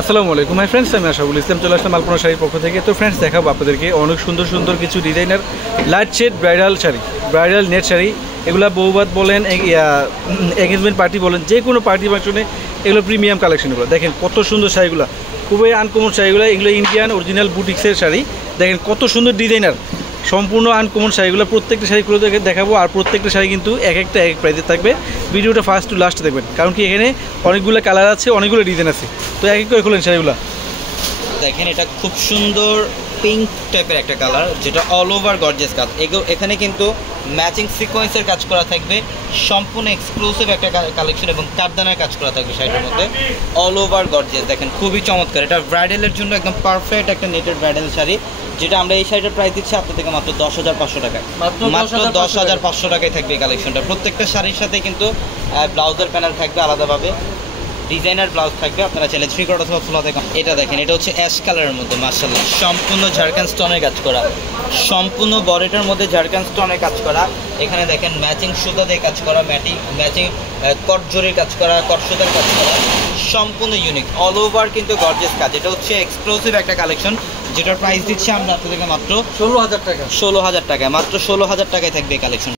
আসসালামু আলাইকুম my friends, আমি আশাফুল ইসলাম চলে আসলাম আলপনা শাড়ির পক্ষ থেকে। তো ফ্রেন্ডস, দেখাবো আপনাদেরকে অনেক সুন্দর সুন্দর কিছু designer light shade bridal sari, bridal net sari. এগুলো বউবাত বলেন, এঙ্গেজমেন্ট পার্টি বলেন, যে কোনো পার্টি ফাংশনে এগুলো প্রিমিয়াম কালেকশনগুলো। দেখেন কত সুন্দর শাড়িগুলো, খুবই আনকমন শাড়িগুলো। এগুলো ইন্ডিয়ান অরিজিনাল বুটিক্সের শাড়ি। দেখেন কত সুন্দর ডিজাইনার, সম্পূর্ণ আনকমন শাড়িগুলো। প্রত্যেকটা শাড়ি খুলে দেখাবো, আর প্রত্যেকটা শাড়ি কিন্তু এক একটা এক প্রাইসে থাকবে। ভিডিওটা ফার্স্ট টু লাস্ট দেখবেন, কারণ কি এখানে অনেকগুলো কালার আছে, অনেকগুলো ডিজাইন আছে। তো এক এক করে খুলেন শাড়িগুলো। দেখেন এটা খুব সুন্দর পিঙ্ক টাইপের একটা কালার, যেটা অল ওভার গর্জিয়াস কাজ। এখানে কিন্তু ম্যাচিং সিকোয়েন্সের কাজ করা থাকবে, সম্পূর্ণ এক্সক্লুসিভ একটা কালেকশন, এবং কারদানার কাজ করা থাকবে শাড়িটার মধ্যে। অল ওভার গর্জিয়াস, দেখেন খুবই চমৎকার। এটা ব্রাইডালের জন্য একদম পারফেক্ট একটা নেটের ব্রাইডাল শাড়ি, যেটা আমরা এই শাড়িটার প্রাইস দিচ্ছি আপনার থেকে মাত্র 10,500 টাকায়। মাত্র 10,500 টাকায় থাকবে এই কালেকশনটা। প্রত্যেকটা শাড়ির সাথে কিন্তু ব্লাউজের প্যানেল থাকবে আলাদাভাবে, ডিজাইনার ব্লাউজ থাকবে। আপনারা চাইলে 3/4 অথবা ফুল হাতে। এটা দেখেন, এটা হচ্ছে অ্যাশ কালারের মধ্যে, মাশাআল্লাহ সম্পূর্ণ ঝাড়খান স্টোনের কাজ করা, সম্পূর্ণ বডিটার মধ্যে ঝাড়খান স্টোনের কাজ করা। এখানে দেখেন ম্যাচিং সুতা দিয়ে কাজ করা, ম্যাচিং কট জরির কাজ করা, কট সুতার কাজ করা, সম্পূর্ণ ইউনিক অল ওভার কিন্তু গর্জিয়াস কাজ। এটা হচ্ছে এক্সক্লুসিভ একটা কালেকশন, যেটার প্রাইস দিচ্ছি আমরা আপনাদেরকে মাত্র 16,000 টাকা। 16,000 টাকায়, মাত্র 16,000 টাকায় থাকবে এই কালেকশন।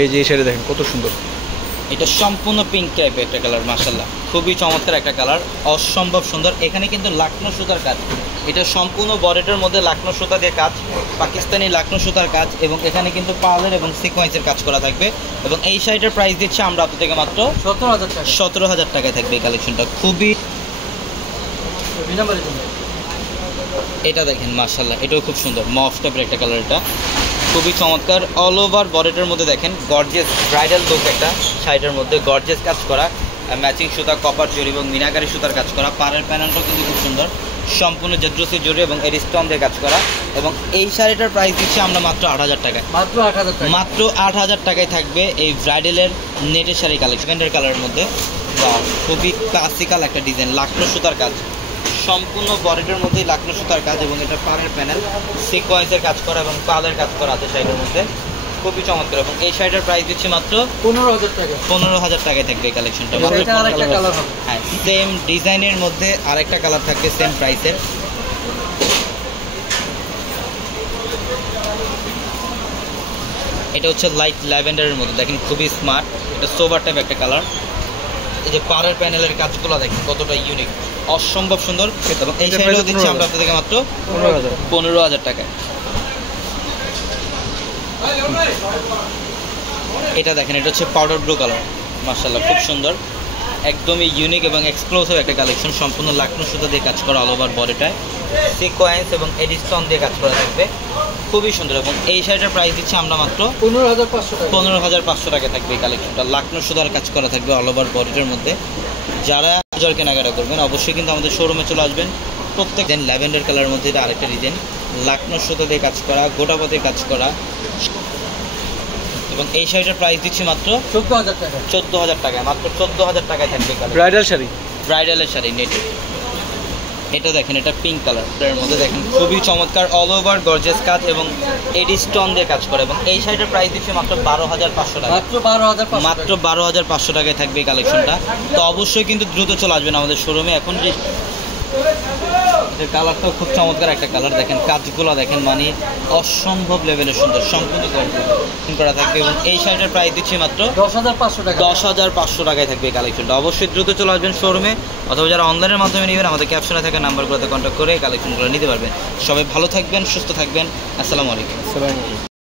এই যে এই শাড়ি দেখেন কত সুন্দর, এটা সম্পূর্ণ পিঙ্ক টাইপের একটা কালার, মাশাআল্লাহ খুবই চমৎকার একটা কালার, অসম্ভব সুন্দর। এখানে কিন্তু লাকনো সুতার কাজ, এটা সম্পূর্ণ বডিটার মধ্যে লাকনো সুতা দিয়ে কাজ, পাকিস্তানি লাকনো সুতার কাজ, এবং এখানে কিন্তু পার্লের এবং সিকোয়েন্সের কাজ করা থাকবে। এবং এই শাড়িটার প্রাইস দিচ্ছে আমরা আপনার থেকে মাত্র 17,000 টাকায় থাকবে এই কালেকশনটা। খুবই এটা দেখেন মাশাআল্লাহ, এটাও খুব সুন্দর মফ টাইপের একটা কালার। এটা খুবই চমৎকার, অল ওভার বডিটার মধ্যে দেখেন গর্জিয়াস ব্রাইডাল লুক একটা শাড়িটার মধ্যে, গর্জিয়াস কাজ করা, ম্যাচিং সুতা, কপার জরি এবং মিনাকারি সুতার কাজ করা। পাড়ের প্যানেলটাও কিন্তু খুব সুন্দর, সম্পূর্ণ জেদ্রসি জরি এবং এরিস্টন দিয়ে কাজ করা। এবং এই শাড়িটার প্রাইস দিচ্ছি আমরা মাত্র 8,000 টাকায়। মাত্র 8,000 টাকায় থাকবে এই ব্রাইডালের নেটের শাড়ি কালেকশনের কালারের মধ্যে। খুবই ক্লাসিক্যাল একটা ডিজাইন, লাকনো সুতার কাজ, সম্পূর্ণ বডিটার মধ্যেই লাকনো সুতার কাজ, এবং এটা পাড়ের প্যানেল, সিকোয়েন্সের কাজ করা এবং পালের কাজ করা আছে শাড়িটার মধ্যে। খুবই চমৎকার। এবং এই শাড়িটার প্রাইস দিচ্ছি মাত্র 15,000 টাকায় থাকবে এই কালেকশনটা। হ্যাঁ, সেম ডিজাইনের মধ্যে আরেকটা কালার থাকবে সেম প্রাইসের। এটা হচ্ছে লাইট ল্যাভেন্ডারের মধ্যে, দেখেন খুবই স্মার্ট, এটা সোবার টাইপ একটা কালার। এই যে পাড়ের প্যানেলের কাজগুলো দেখেন কতটা ইউনিক, অসম্ভব সুন্দর। এবং এই শাড়িটাও দিচ্ছি আমরা আপনাদের থেকে মাত্র 15,000 টাকায়। এটা দেখেন, এটা হচ্ছে পাউডার ব্লু কালার, মাশাআল্লাহ খুব সুন্দর, একদমই ইউনিক এবং এক্সক্লুসিভ একটা কালেকশন। সম্পূর্ণ লাকনো সুতা দিয়ে কাজ করা, অল ওভার বডিটায় সিকোয়েন্স এবং এডিস্টন দিয়ে কাজ করা থাকবে, খুবই সুন্দর। এবং এই শাড়িটার প্রাইস দিচ্ছি আমরা মাত্র 15,500 টাকা থাকবে এই কালেকশনটা। লাকনো সুতার কাজ করা থাকবে অল ওভার বডিটার মধ্যে। যারা বাজার কেনাকাটা করবেন অবশ্যই কিন্তু আমাদের শোরুমে চলে আসবেন। প্রত্যেক দিন ল্যাভেন্ডার কালারের মধ্যে এটা আরেকটা ডিজাইন, লাকনো সুতা দিয়ে কাজ করা, গোটাপতে কাজ করা। এবং এই শাড়িটার প্রাইস দিচ্ছি মাত্র 14,000 টাকায়, মাত্র 14,000 টাকায় থাকবে ব্রাইডাল শাড়ি, ব্রাইডালের শাড়ি নেটে। এটা দেখেন, এটা পিঙ্ক কালারের মধ্যে, দেখেন খুবই চমৎকার, অল ওভার গর্জিয়াস কাজ এবং এডিস্টন দিয়ে কাজ করে। এবং এই শাড়িটার প্রাইস দিচ্ছে মাত্র 12,500 টাকা, মাত্র 12,500 টাকায় থাকবে এই কালেকশনটা। তো অবশ্যই কিন্তু দ্রুত চলে আসবেন আমাদের শোরুমে। এখন যে কালারটাও খুব চমৎকার একটা কালার, দেখেন কাজগুলো দেখেন, মানে অসম্ভব লেভেলের সুন্দর, সম্পূর্ণ করা থাকবে। এবং এই শাড়িটার প্রাইস দিচ্ছি মাত্র 10,500 টাকায় থাকবে এই কালেকশনটা। অবশ্যই দ্রুত চলে আসবেন শোরুমে, অথবা যারা অনলাইনের মাধ্যমে নেবেন আমাদের ক্যাপশনে থাকা নাম্বারগুলোতে কন্ট্যাক্ট করে এই কালেকশনগুলো নিতে পারবেন। সবাই ভালো থাকবেন, সুস্থ থাকবেন। আসসালামু আলাইকুম।